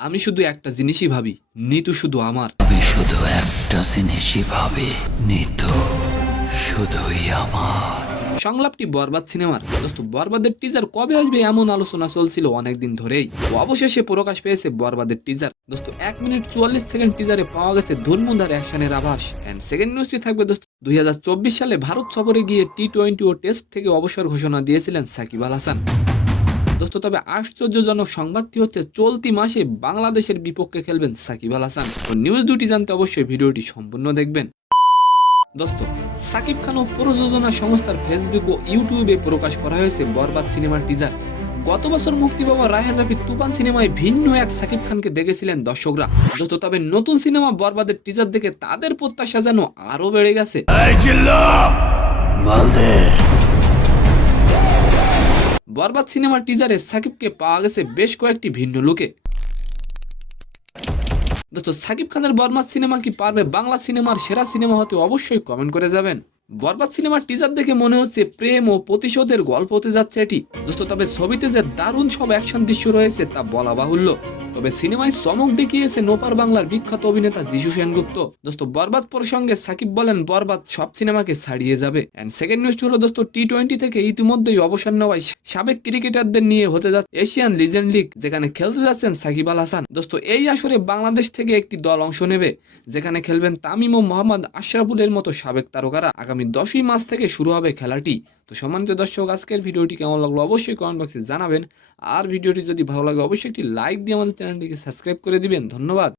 আমি শুধু একটা জিনিসই ভাবি, নিতু শুধু আমার। আমি শুধু একটা জিনিসই ভাবি, নিতু শুধুই আমার। সংলাপটি বরবাদ সিনেমার। দোস্ত, বরবাদের টিজার কবে আসবে এমন আলোচনা চলছিল অনেকদিন ধরেই। অবশেষে প্রকাশ পেয়েছে বরবাদের টিজার। দোস্ত, 1 মিনিট 44 সেকেন্ড টিজারে পাওয়া গেছে ধর্মুধার অ্যাকশনের আভাস। এন্ড সেকেন্ড নিউজটি থাকবে দোস্ত, 2024 সালে ভারত সফরে গিয়ে টি-20 ও টেস্ট থেকে অবসর ঘোষণা দিয়েছিলেন সাকিব আল হাসান। দোস্ত, তবে আশ্চর্যজনক সংবাদটি হচ্ছে চলতি মাসে বাংলাদেশের বিপক্ষে খেলবেন সাকিব আল হাসান। তো নিউজ দুটি জানতে অবশ্যই ভিডিওটি সম্পূর্ণ দেখবেন। দোস্ত, সাকিব খান ও প্রযোজনা সংস্থার ফেসবুক ও ইউটিউবে প্রকাশ করা হয়েছে বরবাদ সিনেমার টিজার। গত বছর মুক্তি পাওয়া রায়হান রাফির তুফান সিনেমায় ভিন্ন এক সাকিব খানকে দেখেছিলেন দর্শকরা। দোস্ত, তবে নতুন সিনেমা বরবাদের টিজার দেখে তাদের প্রত্যাশা যেন আরো বেড়ে গেছে। বরবাদ সিনেমার টিজারে সাকিবকে পাওয়া গেছে বেশ কয়েকটি ভিন্ন লুকে। দোস্ত, সাকিব খানের বরবাদ সিনেমা কি পারবে বাংলা সিনেমার সেরা সিনেমা হতে? অবশ্যই কমেন্ট করে যাবেন। বরবাদ সিনেমার টিজার দেখে মনে হচ্ছে প্রেম ও প্রতিশোধের গল্প হতে যাচ্ছে এটি। দোস্ত, তবে ছবিতে যে দারুণ সব অ্যাকশন দৃশ্য রয়েছে তা বলা বাহুল্য। তবে সিনেমায় চমক দেখিয়েছে নোপার বাংলার বিখ্যাত অভিনেতা যিশু সেনগুপ্ত। দোস্ত, বরবাদ প্রসঙ্গে সাকিব বলেন বরবাদ সব সিনেমাকে ছাড়িয়ে যাবে। এন্ড সেকেন্ড নিউজটি হলো দোস্ত, টি-20 থেকে ইতিমধ্যেই অবসর নেওয়ায় সাবেক ক্রিকেটারদের নিয়ে হতে যাচ্ছে এশিয়ান লিজেন্ড লিগ, যেখানে খেলতে যাচ্ছেন সাকিব আল হাসান। দোস্ত, এই আসরে বাংলাদেশ থেকে একটি দল অংশ নেবে, যেখানে খেলবেন তামিম ও মোহাম্মদ আশরাফুলের মতো সাবেক তারকারা। আগামী 10ই মার্চ থেকে শুরু হবে খেলাটি। তো সম্মানিত দর্শক, আজকের ভিডিওটি কেমন লাগলো অবশ্যই কমেন্ট বক্সে জানাবেন। আর ভিডিওটি যদি ভালো লাগে অবশ্যই একটি লাইক দিয়ে আমাদের চ্যানেলটিকে সাবস্ক্রাইব করে দিবেন। ধন্যবাদ।